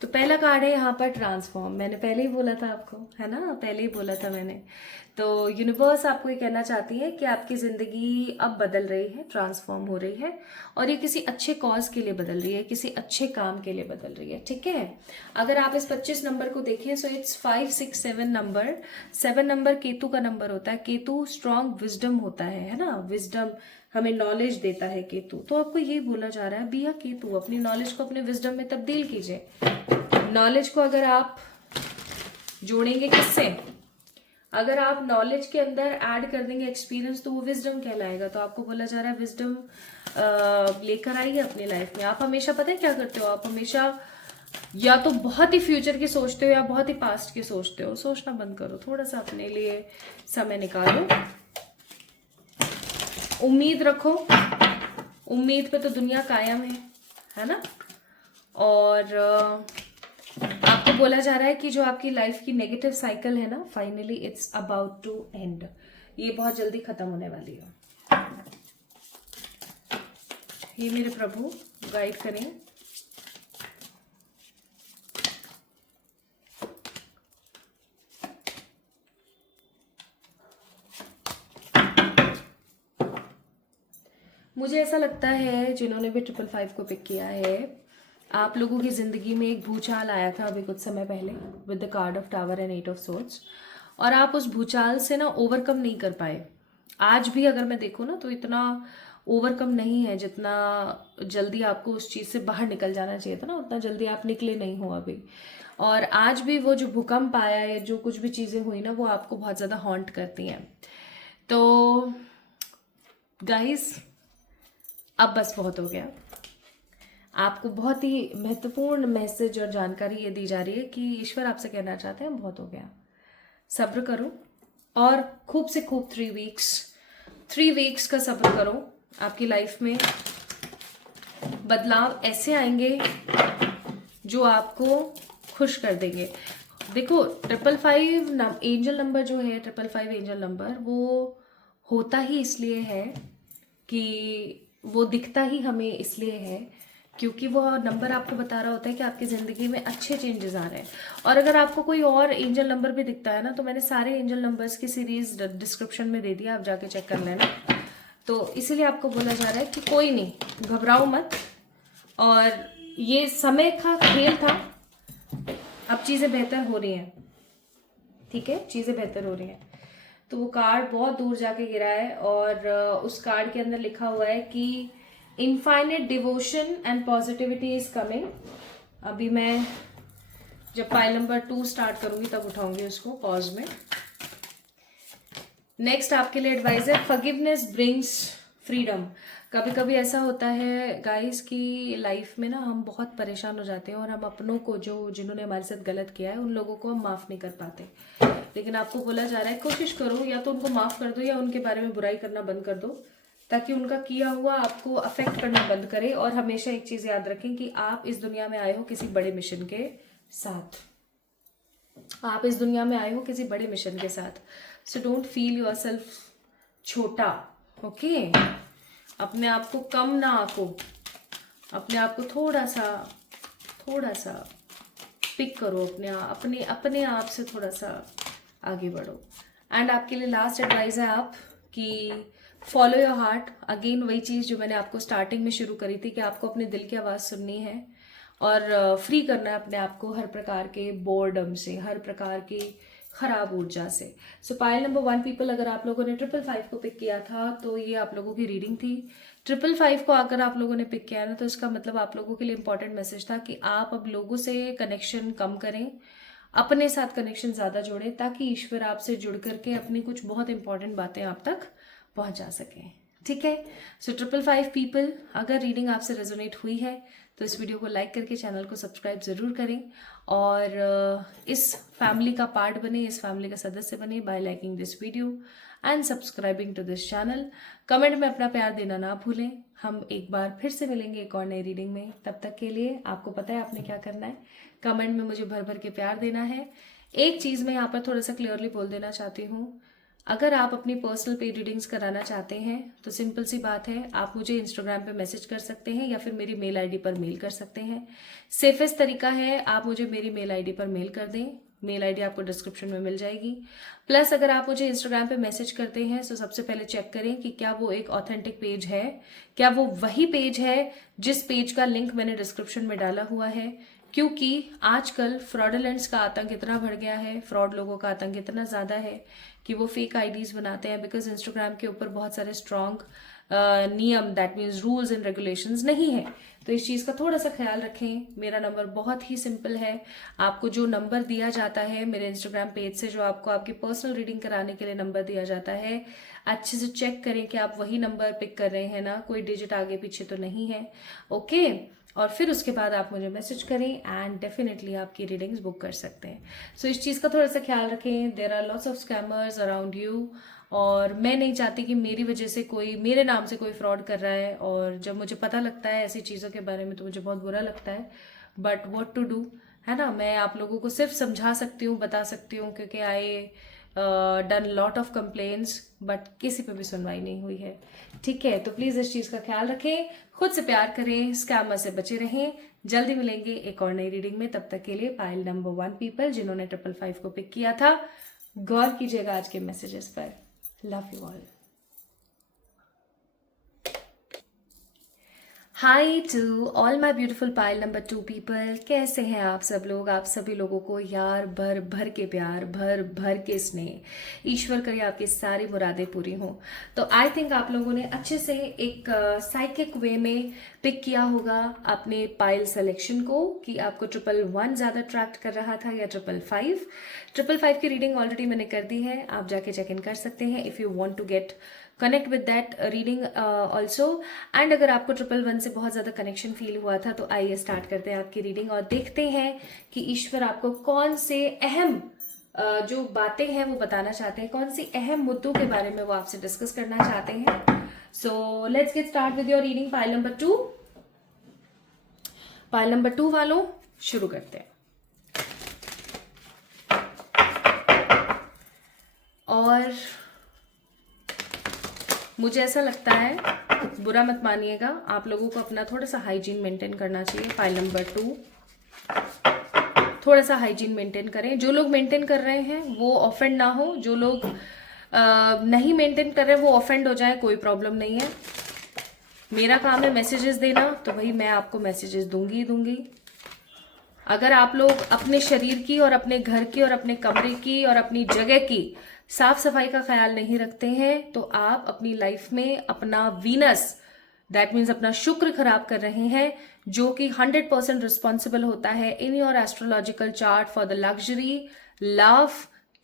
तो पहला कार्ड है यहाँ पर ट्रांसफॉर्म, मैंने पहले ही बोला था आपको, है ना, पहले ही बोला था मैंने। तो यूनिवर्स आपको ये कहना चाहती है कि आपकी ज़िंदगी अब बदल रही है, ट्रांसफॉर्म हो रही है, और ये किसी अच्छे कॉज के लिए बदल रही है, किसी अच्छे काम के लिए बदल रही है, ठीक है। अगर आप इस 25 नंबर को देखें, so it's 5 6 7 number. 7 number Ketu का नंबर होता है। केतु स्ट्रॉन्ग विजडम होता है ना, विजडम हमें नॉलेज देता है केतु। तो आपको ये बोला जा रहा है, बी अ केतु, अपनी नॉलेज को अपने विजडम में तब्दील कीजिए। नॉलेज को अगर आप जोड़ेंगे किससे, अगर आप नॉलेज के अंदर ऐड कर देंगे एक्सपीरियंस, तो वो विजडम कहलाएगा। तो आपको बोला जा रहा है विजडम लेकर आइए अपनी लाइफ में। आप हमेशा पता है क्या करते हो, आप हमेशा या तो बहुत ही फ्यूचर की सोचते हो या बहुत ही पास्ट की सोचते हो। सोचना बंद करो, थोड़ा सा अपने लिए समय निकालो, उम्मीद रखो। उम्मीद पे तो दुनिया कायम है ना। और आपको बोला जा रहा है कि जो आपकी लाइफ की नेगेटिव साइकिल है ना, finally it's about to end, ये बहुत जल्दी खत्म होने वाली है। ये मेरे प्रभु गाइड करें। मुझे ऐसा लगता है जिन्होंने भी 555 को पिक किया है, आप लोगों की ज़िंदगी में एक भूचाल आया था अभी कुछ समय पहले with the card of tower and 8 of swords, और आप उस भूचाल से ना ओवरकम नहीं कर पाए। आज भी अगर मैं देखूँ ना तो इतना ओवरकम नहीं है जितना जल्दी आपको उस चीज़ से बाहर निकल जाना चाहिए था ना, उतना जल्दी आप निकले नहीं हो अभी। और आज भी वो जो भूकंप आया है, जो कुछ भी चीज़ें हुई ना, वो आपको बहुत ज़्यादा हॉन्ट करती हैं। तो गाइस, अब बस बहुत हो गया। आपको बहुत ही महत्वपूर्ण मैसेज और जानकारी ये दी जा रही है कि ईश्वर आपसे कहना चाहते हैं बहुत हो गया, सब्र करो और खूब से खूब 3 वीक्स का सब्र करो। आपकी लाइफ में बदलाव ऐसे आएंगे जो आपको खुश कर देंगे। देखो 555 एंजल नंबर जो है, 555 एंजल नंबर, वो होता ही इसलिए है कि वो दिखता ही हमें इसलिए है क्योंकि वो नंबर आपको बता रहा होता है कि आपकी ज़िंदगी में अच्छे चेंजेस आ रहे हैं। और अगर आपको कोई और एंजल नंबर भी दिखता है ना, तो मैंने सारे एंजल नंबर्स की सीरीज डिस्क्रिप्शन में दे दिया, आप जाके चेक कर लेना। तो इसीलिए आपको बोला जा रहा है कि कोई नहीं, घबराओ मत, और ये समय का खेल था, अब चीज़ें बेहतर हो रही हैं। ठीक है, चीज़ें बेहतर हो रही हैं। तो वो कार्ड बहुत दूर जाके गिरा है और उस कार्ड के अंदर लिखा हुआ है कि infinite devotion and positivity is coming. अभी मैं जब पाइल नंबर 2 स्टार्ट करूंगी तब उठाऊंगी उसको पॉज में। नेक्स्ट आपके लिए एडवाइस है, फॉरगिवनेस ब्रिंग्स फ्रीडम। कभी कभी ऐसा होता है गाइस कि लाइफ में ना हम बहुत परेशान हो जाते हैं और हम अपनों को, जो जिन्होंने हमारे साथ गलत किया है, उन लोगों को हम माफ़ नहीं कर पाते। लेकिन आपको बोला जा रहा है कोशिश करो, या तो उनको माफ़ कर दो या उनके बारे में बुराई करना बंद कर दो, ताकि उनका किया हुआ आपको अफेक्ट करना बंद करे। और हमेशा एक चीज़ याद रखें कि आप इस दुनिया में आए हो किसी बड़े मिशन के साथ। आप इस दुनिया में आए हो किसी बड़े मिशन के साथ। So don't feel your self छोटा, ओके? अपने आप को कम ना आंको, अपने आप को थोड़ा सा पिक करो, अपने आप से थोड़ा सा आगे बढ़ो। एंड आपके लिए लास्ट एडवाइस है आप कि फॉलो योर हार्ट। अगेन वही चीज़ जो मैंने आपको स्टार्टिंग में शुरू करी थी कि आपको अपने दिल की आवाज़ सुननी है और फ्री करना है अपने आप को हर प्रकार के बोर्डम से, हर प्रकार की खराब ऊर्जा से। सो पाइल नंबर 1 पीपल, अगर आप लोगों ने 555 को पिक किया था तो ये आप लोगों की रीडिंग थी। 555 को अगर आप लोगों ने पिक किया है ना, तो इसका मतलब आप लोगों के लिए इंपॉर्टेंट मैसेज था कि आप अब लोगों से कनेक्शन कम करें, अपने साथ कनेक्शन ज़्यादा जोड़ें, ताकि ईश्वर आपसे जुड़ करके अपनी कुछ बहुत इंपॉर्टेंट बातें आप तक पहुंचा सकें। ठीक है? सो 555 पीपल, अगर रीडिंग आपसे रेजोनेट हुई है तो इस वीडियो को लाइक करके चैनल को सब्सक्राइब ज़रूर करें और इस फैमिली का पार्ट बने, इस फैमिली का सदस्य बने by liking this video and subscribing to this channel. Comment में अपना प्यार देना ना भूलें। हम एक बार फिर से मिलेंगे एक और नई रीडिंग में। तब तक के लिए आपको पता है आपने क्या करना है, कमेंट में मुझे भर भर के प्यार देना है। एक चीज़ मैं यहाँ पर थोड़ा सा क्लियरली बोल देना चाहती हूँ, अगर आप अपनी पर्सनल पेड रीडिंग्स कराना चाहते हैं तो सिंपल सी बात है, आप मुझे इंस्टाग्राम पे मैसेज कर सकते हैं या फिर मेरी मेल आईडी पर मेल कर सकते हैं। सेफेस्ट तरीका है आप मुझे मेरी मेल आईडी पर मेल कर दें, मेल आईडी आपको डिस्क्रिप्शन में मिल जाएगी। प्लस अगर आप मुझे इंस्टाग्राम पे मैसेज करते हैं तो सबसे पहले चेक करें कि क्या वो एक ऑथेंटिक पेज है, क्या वो वही पेज है जिस पेज का लिंक मैंने डिस्क्रिप्शन में डाला हुआ है। क्योंकि आजकल फ्रॉडलेंट्स का आतंक इतना बढ़ गया है, फ्रॉड लोगों का आतंक इतना ज़्यादा है कि वो फेक आईडीज बनाते हैं, बिकॉज इंस्टाग्राम के ऊपर बहुत सारे स्ट्रॉन्ग नियम, that means rules and regulations नहीं है। तो इस चीज़ का थोड़ा सा ख्याल रखें। मेरा नंबर बहुत ही सिंपल है, आपको जो नंबर दिया जाता है मेरे इंस्टाग्राम पेज से, जो आपको आपकी पर्सनल रीडिंग कराने के लिए नंबर दिया जाता है, अच्छे से चेक करें कि आप वही नंबर पिक कर रहे हैं ना, कोई डिजिट आगे पीछे तो नहीं है, ओके? और फिर उसके बाद आप मुझे मैसेज करें एंड डेफिनेटली आपकी रीडिंग्स बुक कर सकते हैं। सो इस चीज़ का थोड़ा सा ख्याल रखें। There are lots of scammers around you और मैं नहीं चाहती कि मेरी वजह से कोई, मेरे नाम से कोई फ्रॉड कर रहा है। और जब मुझे पता लगता है ऐसी चीज़ों के बारे में तो मुझे बहुत बुरा लगता है, बट व्हाट टू डू, है ना? मैं आप लोगों को सिर्फ समझा सकती हूँ, बता सकती हूँ, क्योंकि I done lot of complaints, but किसी पे भी सुनवाई नहीं हुई है। ठीक है? तो प्लीज़ इस चीज़ का ख्याल रखें, खुद से प्यार करें, स्कैमर से बचे रहें। जल्दी मिलेंगे एक और नई रीडिंग में। तब तक के लिए पाइल नंबर 1 पीपल जिन्होंने 555 को पिक किया था, गौर कीजिएगा आज के मैसेजेस पर। Love you all. Hi to all my beautiful pile number 2 people, कैसे हैं आप सब लोग। आप सभी लोगों को यार भर भर के प्यार, भर भर के स्नेह। ईश्वर करे आपकी सारी मुरादें पूरी हों। तो आई थिंक आप लोगों ने अच्छे से एक साइकिक वे में पिक किया होगा अपने पाइल सिलेक्शन को कि आपको 111 ज़्यादा अट्रैक्ट कर रहा था या 555। 555 की रीडिंग ऑलरेडी मैंने कर दी है, आप जाके चेक इन कर सकते हैं if you want to get connect with that reading also. And अगर आपको 111 से बहुत ज़्यादा कनेक्शन फील हुआ था तो आइए स्टार्ट करते हैं आपकी रीडिंग और देखते हैं कि ईश्वर आपको कौन से अहम जो बातें हैं वो बताना चाहते हैं, कौन सी अहम मुद्दों के बारे में वो आपसे डिस्कस करना चाहते हैं। So let's get start with your reading pile number 2। Pile number 2 वालों शुरू करते हैं। और मुझे ऐसा लगता है, बुरा मत मानिएगा, आप लोगों को अपना थोड़ा सा हाइजीन मेंटेन करना चाहिए। फाइल नंबर 2, थोड़ा सा हाइजीन मेंटेन करें। जो लोग मेंटेन कर रहे हैं वो ऑफेंड ना हो, जो लोग नहीं मेंटेन कर रहे वो ऑफेंड हो जाए, कोई प्रॉब्लम नहीं है। मेरा काम है मैसेजेस देना, तो भाई मैं आपको मैसेजेस दूंगी ही दूंगी। अगर आप लोग अपने शरीर की और अपने घर की और अपने कमरे की और अपनी जगह की साफ सफाई का ख्याल नहीं रखते हैं तो आप अपनी लाइफ में अपना वीनस, दैट मीन्स अपना शुक्र खराब कर रहे हैं, जो कि 100% रिस्पॉन्सिबल होता है in your astrological chart for the luxury, love,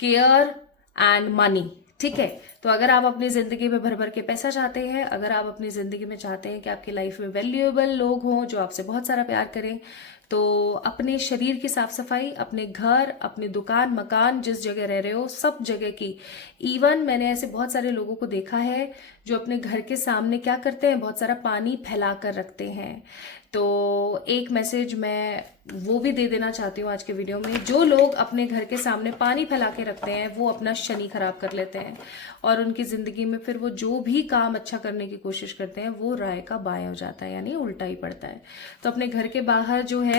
care and money. ठीक है, तो अगर आप अपनी जिंदगी में भर भर के पैसा चाहते हैं, अगर आप अपनी जिंदगी में चाहते हैं कि आपकी लाइफ में वैल्यूएबल लोग हों जो आपसे बहुत सारा प्यार करें, तो अपने शरीर की साफ सफाई, अपने घर, अपनी दुकान, मकान, जिस जगह रह रहे हो, सब जगह की। इवन मैंने ऐसे बहुत सारे लोगों को देखा है जो अपने घर के सामने क्या करते हैं, बहुत सारा पानी फैला कर रखते हैं। तो एक मैसेज मैं वो भी दे देना चाहती हूँ आज के वीडियो में। जो लोग अपने घर के सामने पानी फैला के रखते हैं वो अपना शनि खराब कर लेते हैं और उनकी जिंदगी में फिर वो जो भी काम अच्छा करने की कोशिश करते हैं वो राय का बाएं हो जाता है, यानी उल्टा ही पड़ता है। तो अपने घर के बाहर जो है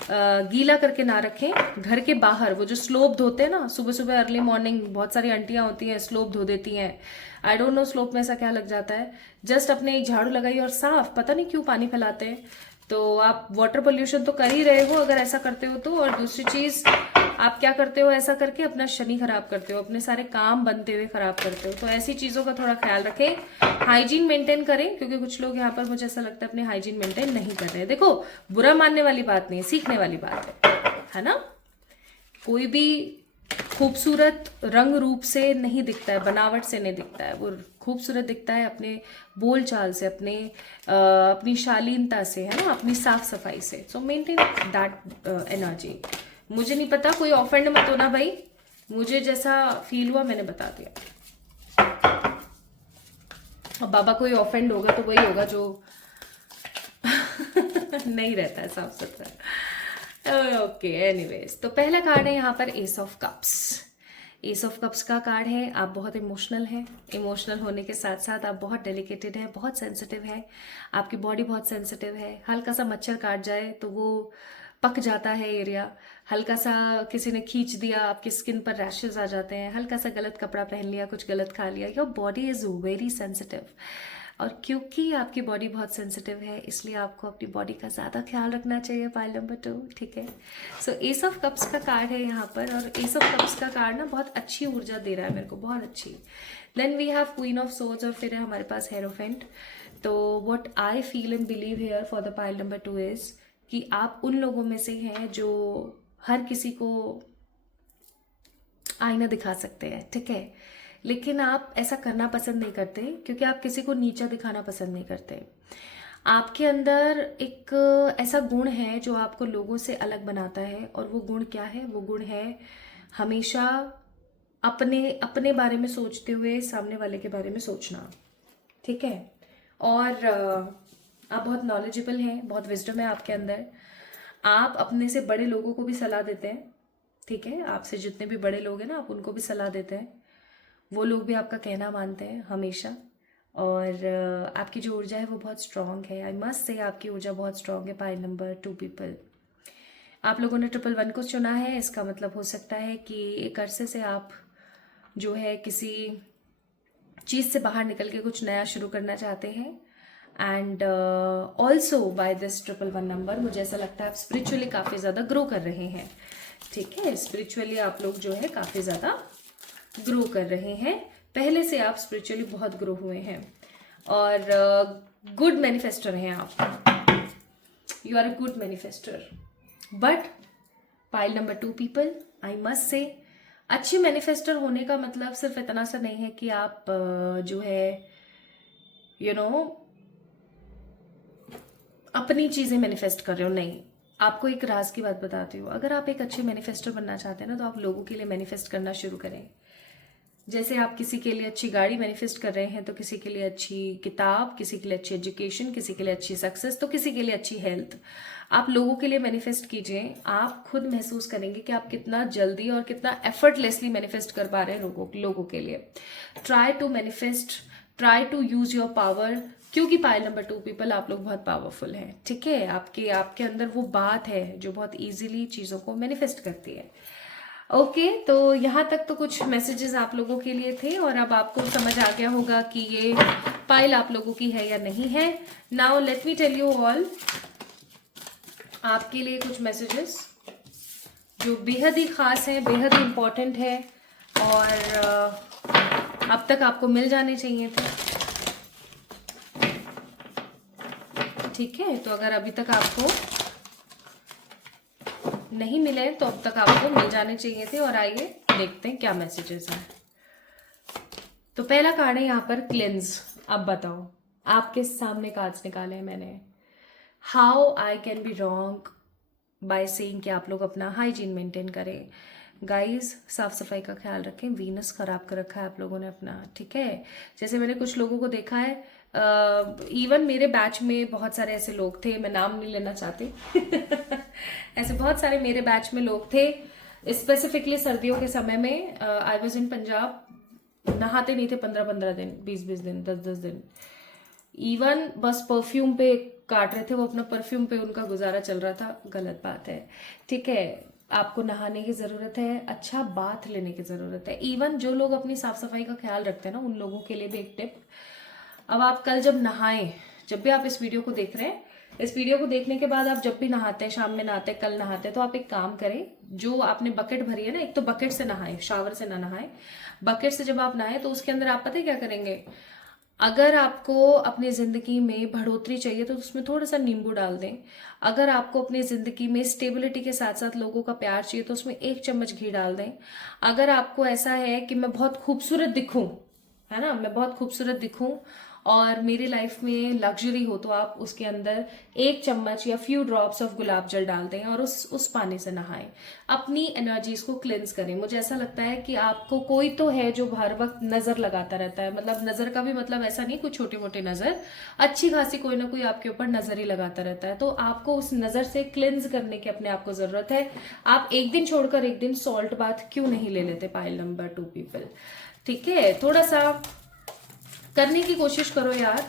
गीला करके ना रखें। घर के बाहर वो जो स्लोप धोते हैं ना, सुबह सुबह अर्ली मॉर्निंग बहुत सारी आंटियां होती हैं स्लोप धो देती हैं। आई डोंट नो स्लोप में ऐसा क्या लग जाता है। जस्ट अपने एक झाड़ू लगाइए और साफ, पता नहीं क्यों पानी फैलाते हैं। तो आप वाटर पोल्यूशन तो कर ही रहे हो अगर ऐसा करते हो तो। और दूसरी चीज, आप क्या करते हो, ऐसा करके अपना शनि खराब करते हो, अपने सारे काम बनते हुए खराब करते हो। तो ऐसी चीजों का थोड़ा ख्याल रखें, हाइजीन मेंटेन करें, क्योंकि कुछ लोग यहाँ पर मुझे ऐसा लगता है अपने हाइजीन मेंटेन नहीं कर रहे हैं। देखो, बुरा मानने वाली बात नहीं है, सीखने वाली बात है ना। कोई भी खूबसूरत रंग रूप से नहीं दिखता है, बनावट से नहीं दिखता है, वो खूबसूरत दिखता है अपने बोलचाल से, अपनी शालीनता से, है ना, अपनी साफ सफाई से। सो मेंटेन दैट एनर्जी। मुझे नहीं पता, कोई ऑफेंड मत होना भाई, मुझे जैसा फील हुआ मैंने बता दिया। अब बाबा कोई ऑफेंड होगा तो वही होगा जो नहीं रहता है साफ सुथरा। ओके, एनीवेज, तो पहला कार्ड है यहाँ पर S of cups. S of cups का कार्ड है। आप बहुत इमोशनल हैं, इमोशनल होने के साथ साथ आप बहुत डेलिकेटेड हैं, बहुत सेंसिटिव है, आपकी बॉडी बहुत सेंसिटिव है। हल्का सा मच्छर काट जाए तो वो पक जाता है एरिया, हल्का सा किसी ने खींच दिया आपकी स्किन पर रैशेज आ जाते हैं, हल्का सा गलत कपड़ा पहन लिया, कुछ गलत खा लिया, your body is very sensitive. और क्योंकि आपकी बॉडी बहुत सेंसिटिव है इसलिए आपको अपनी बॉडी का ज़्यादा ख्याल रखना चाहिए। पाइल नंबर 2, ठीक है। सो एस ऑफ कप्स का कार्ड है यहाँ पर, और एस ऑफ कप्स का कार्ड ना बहुत अच्छी ऊर्जा दे रहा है मेरे को, बहुत अच्छी। Then we have queen of swords और फिर है हमारे पास हेरोफेंट। तो what I feel and believe here for the pile number 2 is कि आप उन लोगों में से हैं जो हर किसी को आईना दिखा सकते हैं, ठीक है, लेकिन आप ऐसा करना पसंद नहीं करते क्योंकि आप किसी को नीचा दिखाना पसंद नहीं करते। आपके अंदर एक ऐसा गुण है जो आपको लोगों से अलग बनाता है, और वो गुण क्या है? वो गुण है हमेशा अपने अपने बारे में सोचते हुए सामने वाले के बारे में सोचना, ठीक है। और आप बहुत नॉलेजेबल हैं, बहुत विजडम है आपके अंदर। आप अपने से बड़े लोगों को भी सलाह देते हैं, ठीक है, आपसे जितने भी बड़े लोग हैं ना आप उनको भी सलाह देते हैं, वो लोग भी आपका कहना मानते हैं हमेशा। और आपकी जो ऊर्जा है वो बहुत स्ट्रांग है, आई मस्ट से आपकी ऊर्जा बहुत स्ट्रांग है। पाइल नंबर 2 पीपल, आप लोगों ने 111 को चुना है, इसका मतलब हो सकता है कि एक अरसे से आप जो है किसी चीज़ से बाहर निकल के कुछ नया शुरू करना चाहते हैं। And also by this 111 number मुझे ऐसा लगता है आप स्पिरिचुअली काफ़ी ज़्यादा ग्रो कर रहे हैं, ठीक है। स्पिरिचुअली आप लोग जो है काफ़ी ज़्यादा ग्रो कर रहे हैं, पहले से आप स्पिरिचुअली बहुत ग्रो हुए हैं और गुड मैनिफेस्टर हैं आप, you are a good manifester. But pile number 2 people, I must say अच्छी मैनिफेस्टर होने का मतलब सिर्फ इतना सा नहीं है कि आप जो है यू नो अपनी चीज़ें मैनिफेस्ट कर रहे हो, नहीं। आपको एक राज की बात बताती हूँ, अगर आप एक अच्छे मैनिफेस्टर बनना चाहते हैं ना, तो आप लोगों के लिए मैनिफेस्ट करना शुरू करें। जैसे आप किसी के लिए अच्छी गाड़ी मैनिफेस्ट कर रहे हैं, तो किसी के लिए अच्छी किताब, किसी के लिए अच्छी एजुकेशन, किसी के लिए अच्छी सक्सेस, तो किसी के लिए अच्छी हेल्थ। आप लोगों के लिए मैनिफेस्ट कीजिए, आप खुद महसूस करेंगे कि आप कितना जल्दी और कितना एफर्टलेसली मैनिफेस्ट कर पा रहे हैं लोगों के लिए। Try to manifest, try to use your power, क्योंकि पाइल नंबर 2 पीपल आप लोग बहुत पावरफुल हैं, ठीक है। आपके अंदर वो बात है जो बहुत इजीली चीज़ों को मैनिफेस्ट करती है। ओके, तो यहाँ तक तो कुछ मैसेजेस आप लोगों के लिए थे और अब आपको समझ आ गया होगा कि ये पाइल आप लोगों की है या नहीं है। Now let me tell you all, आपके लिए कुछ मैसेजेस जो बेहद ही खास हैं, बेहद ही इम्पोर्टेंट है और अब तक आपको मिल जाने चाहिए थे, ठीक है। तो अगर अभी तक आपको नहीं मिले तो अब तक आपको मिल जाने चाहिए थे। और आइए देखते हैं क्या मैसेजेस हैं। तो पहला कार्ड है यहाँ पर क्लेंज। अब बताओ, आपके सामने कार्ड्स निकाले हैं मैंने। How I can be wrong by saying कि आप लोग अपना हाइजीन मेंटेन करें। गाइस, साफ सफाई का ख्याल रखें, वीनस खराब कर रखा है आप लोगों ने अपना, ठीक है। जैसे मैंने कुछ लोगों को देखा है, इवन मेरे बैच में बहुत सारे ऐसे लोग थे, मैं नाम नहीं लेना चाहती ऐसे बहुत सारे मेरे बैच में लोग थे, स्पेसिफिकली सर्दियों के समय में। आई वॉज इन पंजाब, नहाते नहीं थे 15-15 दिन, 20-20 दिन, 10-10 दिन। इवन बस परफ्यूम पे काट रहे थे, वो अपना परफ्यूम पे उनका गुजारा चल रहा था। गलत बात है, ठीक है। आपको नहाने की ज़रूरत है, अच्छा बाथ लेने की ज़रूरत है। इवन जो लोग अपनी साफ सफाई का ख्याल रखते हैं ना, उन लोगों के लिए भी एक टिप। अब आप कल जब नहाएं, जब भी आप इस वीडियो को देख रहे हैं, इस वीडियो को देखने के बाद आप जब भी नहाते हैं, शाम में नहाते हैं, कल नहाते हैं, तो आप एक काम करें, जो आपने बकेट भरी है ना, एक तो बकेट से नहाएं, शावर से ना नहाएं। बकेट से जब आप नहाएं तो उसके अंदर आप पता है क्या करेंगे, अगर आपको अपनी ज़िंदगी में बढ़ोतरी चाहिए तो उसमें थोड़ा सा नींबू डाल दें। अगर आपको अपनी ज़िंदगी में स्टेबिलिटी के साथ साथ लोगों का प्यार चाहिए तो उसमें 1 चम्मच घी डाल दें। अगर आपको ऐसा है कि मैं बहुत खूबसूरत दिखूं, है ना, मैं बहुत खूबसूरत दिखूं और मेरी लाइफ में लग्जरी हो, तो आप उसके अंदर 1 चम्मच या फ्यू ड्रॉप्स ऑफ गुलाब जल डाल दें और उस पानी से नहाएं। अपनी एनर्जीज को क्लेंस करें। मुझे ऐसा लगता है कि आपको कोई तो है जो हर वक्त नजर लगाता रहता है, मतलब नजर का भी मतलब ऐसा नहीं कोई छोटी मोटी नजर, अच्छी खासी कोई ना कोई आपके ऊपर नजर ही लगाता रहता है। तो आपको उस नजर से क्लेंस करने की अपने आप को जरूरत है। आप एक दिन छोड़कर एक दिन सॉल्ट बाथ क्यों नहीं ले लेते पाइल नंबर 2 पीपल, ठीक है। थोड़ा सा करने की कोशिश करो यार,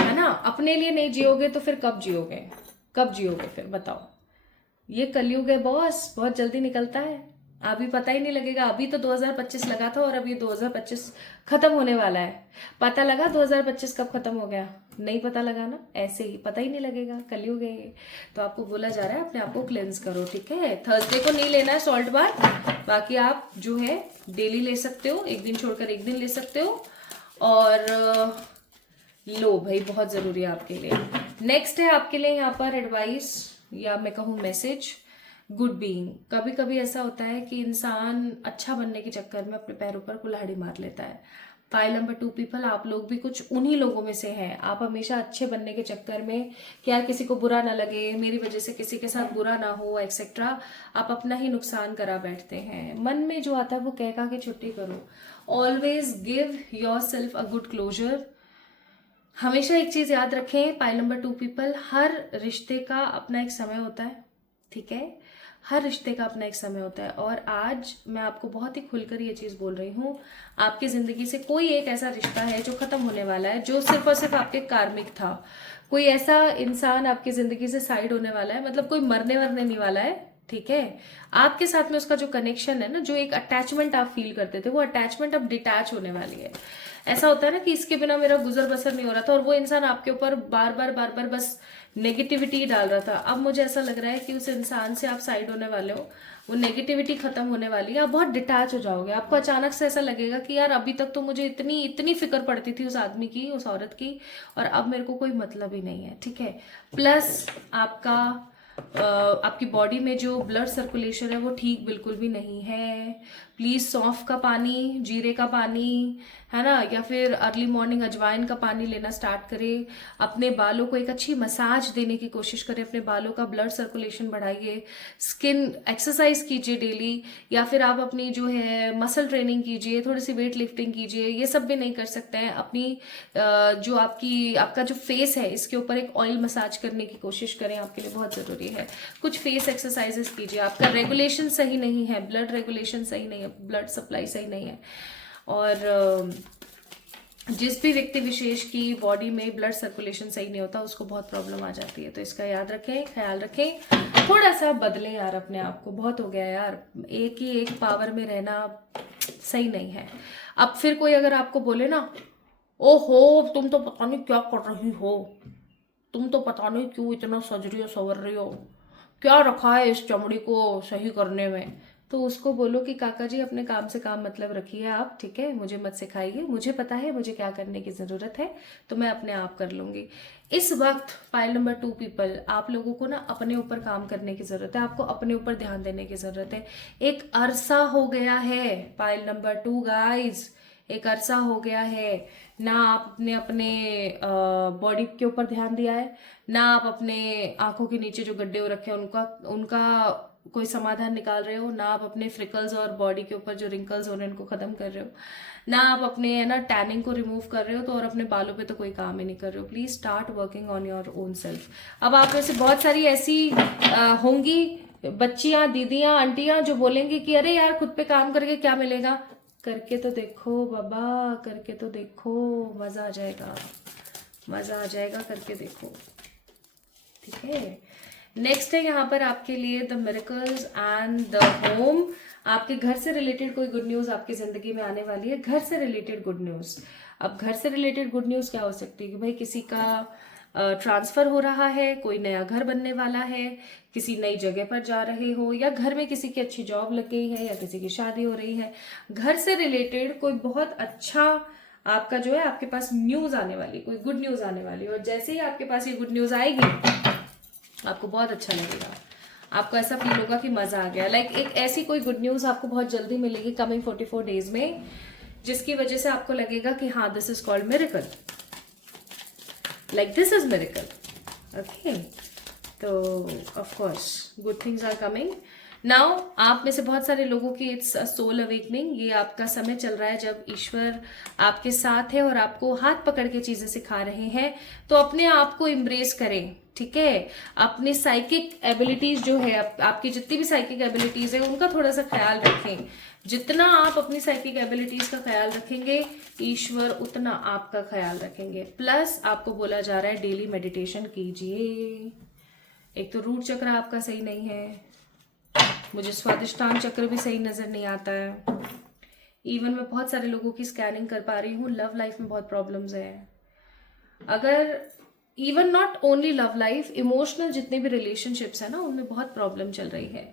है ना। अपने लिए नहीं जियोगे तो फिर कब जियोगे, कब जियोगे फिर बताओ। ये कलयुग है बॉस, बहुत जल्दी निकलता है, अभी पता ही नहीं लगेगा। अभी तो 2025 लगा था और अभी 2025 खत्म होने वाला है। पता लगा 2025 कब खत्म हो गया? नहीं पता लगा ना, ऐसे ही पता ही नहीं लगेगा, कलयुग है ये। तो आपको बोला जा रहा है अपने आप को क्लेंस करो, ठीक है। थर्सडे को नहीं लेना है सॉल्ट बाथ, बाकी आप जो है डेली ले सकते हो, एक दिन छोड़कर एक दिन ले सकते हो। और लो भाई, बहुत जरूरी है आपके लिए। नेक्स्ट है आपके लिए यहाँ पर एडवाइस या मैं कहूँ मैसेज, गुड बीइंग। कभी कभी ऐसा होता है कि इंसान अच्छा बनने के चक्कर में अपने पैरों पर कुल्हाड़ी मार लेता है। पाइल नंबर 2 पीपल, आप लोग भी कुछ उन्हीं लोगों में से हैं। आप हमेशा अच्छे बनने के चक्कर में, क्या किसी को बुरा ना लगे, मेरी वजह से किसी के साथ बुरा ना हो एक्सेट्रा, आप अपना ही नुकसान करा बैठते हैं। मन में जो आता है वो कह के छुट्टी करो। Always give yourself a good closure. हमेशा एक चीज याद रखें पाइल नंबर 2 पीपल, हर रिश्ते का अपना एक समय होता है, ठीक है। हर रिश्ते का अपना एक समय होता है। और आज मैं आपको बहुत ही खुलकर ये चीज बोल रही हूँ, आपकी जिंदगी से कोई एक ऐसा रिश्ता है जो खत्म होने वाला है, जो सिर्फ और सिर्फ आपके कार्मिक था। कोई ऐसा इंसान आपकी जिंदगी से साइड होने वाला है, मतलब कोई मरने वरने नहीं वाला है, ठीक है। आपके साथ में उसका जो कनेक्शन है ना, जो एक अटैचमेंट आप फील करते थे, वो अटैचमेंट अब डिटैच होने वाली है। ऐसा होता है ना कि इसके बिना मेरा गुजर बसर नहीं हो रहा था, और वो इंसान आपके ऊपर बार बार बस नेगेटिविटी डाल रहा था। अब मुझे ऐसा लग रहा है कि उस इंसान से आप साइड होने वाले हो, वो नेगेटिविटी खत्म होने वाली है, आप बहुत डिटैच हो जाओगे। आपको अचानक से ऐसा लगेगा कि यार अभी तक तो मुझे इतनी इतनी फिक्र पड़ती थी उस आदमी की, उस औरत की, और अब मेरे को कोई मतलब ही नहीं है। ठीक है। प्लस आपका आपकी बॉडी में जो ब्लड सर्कुलेशन है वो ठीक बिल्कुल भी नहीं है। प्लीज सौंफ का पानी, जीरे का पानी, है ना, या फिर अर्ली मॉर्निंग अजवाइन का पानी लेना स्टार्ट करें। अपने बालों को एक अच्छी मसाज देने की कोशिश करें, अपने बालों का ब्लड सर्कुलेशन बढ़ाइए, स्किन एक्सरसाइज कीजिए डेली, या फिर आप अपनी जो है मसल ट्रेनिंग कीजिए, थोड़ी सी वेट लिफ्टिंग कीजिए। ये सब भी नहीं कर सकते हैं, अपनी जो आपका जो फेस है इसके ऊपर एक ऑयल मसाज करने की कोशिश करें, आपके लिए बहुत जरूरी है। कुछ फेस एक्सरसाइजेस कीजिए। आपका रेगुलेशन सही नहीं है, ब्लड रेगुलेशन सही नहीं है, ब्लड सप्लाई सही नहीं है, और जिस भी व्यक्ति विशेष की बॉडी में ब्लड सर्कुलेशन सही नहीं होता उसको बहुत प्रॉब्लम आ जाती है। तो इसका याद रखें, ख्याल रखें, थोड़ा सा बदलें यार अपने आप को। बहुत हो गया यार, एक ही एक पावर में रहना सही नहीं है। अब फिर कोई अगर आपको बोले ना, ओहो तुम तो पता नहीं क्या कर रही हो, तुम तो पता नहीं क्यों इतना सज रही हो संवर रही हो, क्या रखा है इस चमड़ी को सही करने में, तो उसको बोलो कि काका जी अपने काम से काम मतलब रखिए आप, ठीक है, मुझे मत सिखाइए, मुझे पता है मुझे क्या करने की जरूरत है, तो मैं अपने आप कर लूंगी। इस वक्त पाइल नंबर 2 पीपल, आप लोगों को ना अपने ऊपर काम करने की जरूरत है, आपको अपने ऊपर ध्यान देने की जरूरत है। एक अरसा हो गया है पाइल नंबर 2 गाइज, एक अरसा हो गया है ना आपने अपने बॉडी के ऊपर ध्यान दिया है, ना आप अपने आंखों के नीचे जो गड्ढे हो रखे हैं उनका उनका कोई समाधान निकाल रहे हो, ना आप अपने फ्रिकल्स और बॉडी के ऊपर जो रिंकल्स हो रहे हैं उनको खत्म कर रहे हो, ना आप अपने है ना टैनिंग को रिमूव कर रहे हो, तो और अपने बालों पे तो कोई काम ही नहीं कर रहे हो। Please start working on your own self. अब आप में से बहुत सारी ऐसी होंगी बच्चियां, दीदियां, आंटियां जो बोलेंगी कि अरे यार खुद पे काम करके क्या मिलेगा। करके तो देखो बाबा, करके तो देखो, मजा आ जाएगा, मजा आ जाएगा, करके देखो। ठीक है। नेक्स्ट है यहाँ पर आपके लिए the miracles and the home. आपके घर से रिलेटेड कोई गुड न्यूज आपकी जिंदगी में आने वाली है, घर से रिलेटेड गुड न्यूज। अब घर से रिलेटेड गुड न्यूज क्या हो सकती है कि भाई किसी का ट्रांसफर हो रहा है, कोई नया घर बनने वाला है, किसी नई जगह पर जा रहे हो, या घर में किसी की अच्छी जॉब लग गई है, या किसी की शादी हो रही है। घर से रिलेटेड कोई बहुत अच्छा आपका जो है आपके पास न्यूज आने वाली, कोई गुड न्यूज आने वाली, और जैसे ही आपके पास ये गुड न्यूज आएगी आपको बहुत अच्छा लगेगा, आपको ऐसा फील होगा कि मजा आ गया। लाइक एक ऐसी कोई गुड न्यूज आपको बहुत जल्दी मिलेगी कमिंग 44 डेज में, जिसकी वजह से आपको लगेगा कि हाँ this is called miracle, like this is miracle. Okay, तो of course good things are coming now. आप में से बहुत सारे लोगों की इट्स सोल अवेकनिंग, ये आपका समय चल रहा है जब ईश्वर आपके साथ है और आपको हाथ पकड़ के चीजें सिखा रहे हैं। तो अपने आप को इम्ब्रेस करें, ठीक है। अपनी साइकिक एबिलिटीज जो है, आपकी जितनी भी साइकिक एबिलिटीज है उनका थोड़ा सा ख्याल रखें। जितना आप अपनी साइकिक एबिलिटीज का ख्याल रखेंगे ईश्वर उतना आपका ख्याल रखेंगे। प्लस आपको बोला जा रहा है डेली मेडिटेशन कीजिए। एक तो रूट चक्र आपका सही नहीं है, मुझे स्वादिष्टांग चक्र भी सही नजर नहीं आता है। इवन मैं बहुत सारे लोगों की स्कैनिंग कर पा रही हूँ, लव लाइफ में बहुत प्रॉब्लम्स है। अगर even not only love life, emotional जितने भी रिलेशनशिप्स है ना उनमें बहुत प्रॉब्लम चल रही है।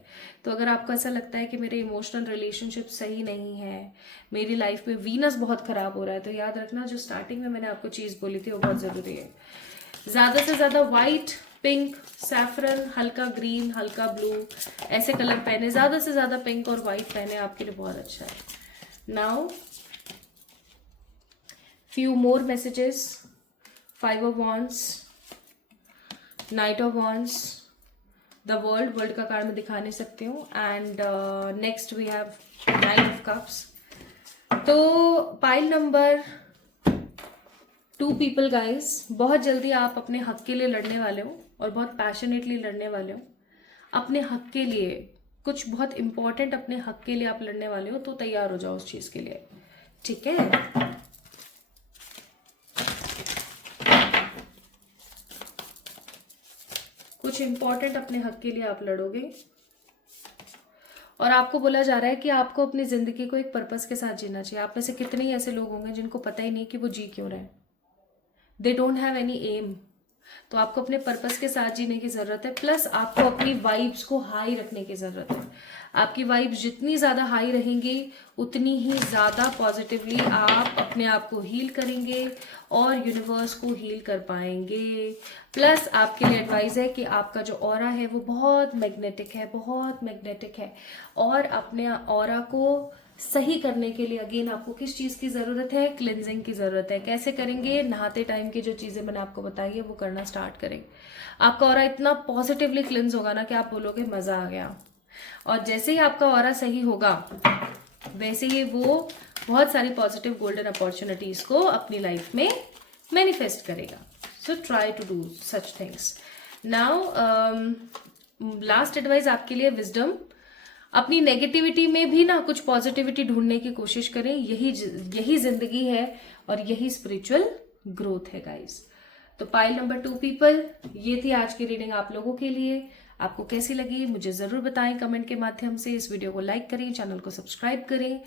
तो अगर आपको ऐसा लगता है कि मेरे इमोशनल रिलेशनशिप सही नहीं है, मेरी लाइफ में वीनस बहुत खराब हो रहा है, तो याद रखना जो स्टार्टिंग में मैंने आपको चीज बोली थी वो बहुत जरूरी है। ज्यादा से ज्यादा व्हाइट, पिंक, सैफरन, हल्का ग्रीन, हल्का ब्लू ऐसे कलर पहने, ज्यादा से ज्यादा पिंक और व्हाइट पहने, आपके लिए बहुत अच्छा है। Now few more messages. 5 of Wands, Knight of Wands, the world का कार्ड मैं दिखा नहीं सकती हूँ, and next we have 9 of Cups। तो पाइल नंबर 2 पीपल गाइस, बहुत जल्दी आप अपने हक के लिए लड़ने वाले हो और बहुत पैशनेटली लड़ने वाले हो अपने हक के लिए। कुछ बहुत इंपॉर्टेंट अपने हक के लिए आप लड़ने वाले हो, तो तैयार हो जाओ उस चीज के लिए, ठीक है। कुछ इंपॉर्टेंट अपने हक के लिए आप लड़ोगे, और आपको बोला जा रहा है कि आपको अपनी जिंदगी को एक पर्पस के साथ जीना चाहिए। आप में से कितने ही ऐसे लोग होंगे जिनको पता ही नहीं कि वो जी क्यों रहे हैं, they don't have any aim. तो आपको अपने पर्पस के साथ जीने की जरूरत है, प्लस आपको अपनी वाइब्स को हाई रखने की जरूरत है। आपकी वाइब्स जितनी ज्यादा हाई रहेंगी उतनी ही ज्यादा पॉजिटिवली आप अपने आप को हील करेंगे और यूनिवर्स को हील कर पाएंगे। प्लस आपके लिए एडवाइस है कि आपका जो ऑरा है वो बहुत मैग्नेटिक है, बहुत मैग्नेटिक है। और अपने ऑरा को सही करने के लिए अगेन आपको किस चीज की जरूरत है? क्लिनजिंग की जरूरत है। कैसे करेंगे? नहाते टाइम की जो चीजें मैंने आपको बताई है वो करना स्टार्ट करें। आपका ऑरा इतना पॉजिटिवली क्लिनज होगा ना कि आप बोलोगे मजा आ गया। और जैसे ही आपका ऑरा सही होगा वैसे ही वो बहुत सारी पॉजिटिव गोल्डन अपॉर्चुनिटीज को अपनी लाइफ में मैनिफेस्ट करेगा। So try to do such things. Now last advice आपके लिए विजडम। अपनी नेगेटिविटी में भी ना कुछ पॉजिटिविटी ढूंढने की कोशिश करें। यही जिंदगी है और यही स्पिरिचुअल ग्रोथ है गाइस। तो पाइल नंबर 2 पीपल, ये थी आज की रीडिंग आप लोगों के लिए। आपको कैसी लगी मुझे जरूर बताएं कमेंट के माध्यम से। इस वीडियो को लाइक करें, चैनल को सब्सक्राइब करें।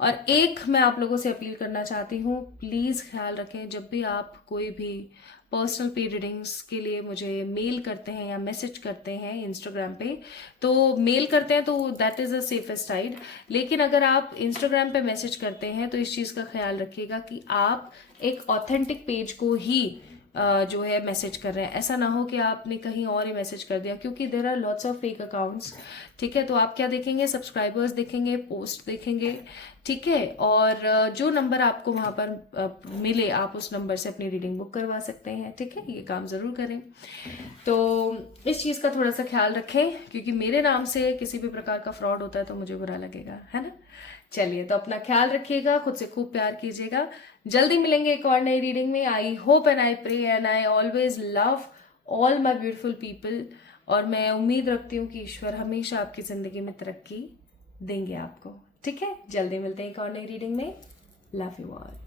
और एक मैं आप लोगों से अपील करना चाहती हूँ, प्लीज ख्याल रखें जब भी आप कोई भी पर्सनल पे रीडिंग्स के लिए मुझे मेल करते हैं या मैसेज करते हैं इंस्टाग्राम पे, तो मेल करते हैं तो that is a safest side. लेकिन अगर आप इंस्टाग्राम पे मैसेज करते हैं तो इस चीज का ख्याल रखिएगा कि आप एक ऑथेंटिक पेज को ही जो है मैसेज कर रहे हैं। ऐसा ना हो कि आपने कहीं और ही मैसेज कर दिया, क्योंकि there are lots of fake accounts. ठीक है, तो आप क्या देखेंगे? सब्सक्राइबर्स देखेंगे, पोस्ट देखेंगे। ठीक है, और जो नंबर आपको वहां पर मिले आप उस नंबर से अपनी रीडिंग बुक करवा सकते हैं। ठीक है, ये काम जरूर करें। तो इस चीज का थोड़ा सा ख्याल रखें, क्योंकि मेरे नाम से किसी भी प्रकार का फ्रॉड होता है तो मुझे बुरा लगेगा, है ना। चलिए, तो अपना ख्याल रखिएगा, खुद से खूब प्यार कीजिएगा। जल्दी मिलेंगे एक और नई रीडिंग में। I hope and I pray and I always love all my beautiful people. और मैं उम्मीद रखती हूँ कि ईश्वर हमेशा आपकी जिंदगी में तरक्की देंगे आपको। ठीक है, जल्दी मिलते हैं एक और नई रीडिंग में। Love you all.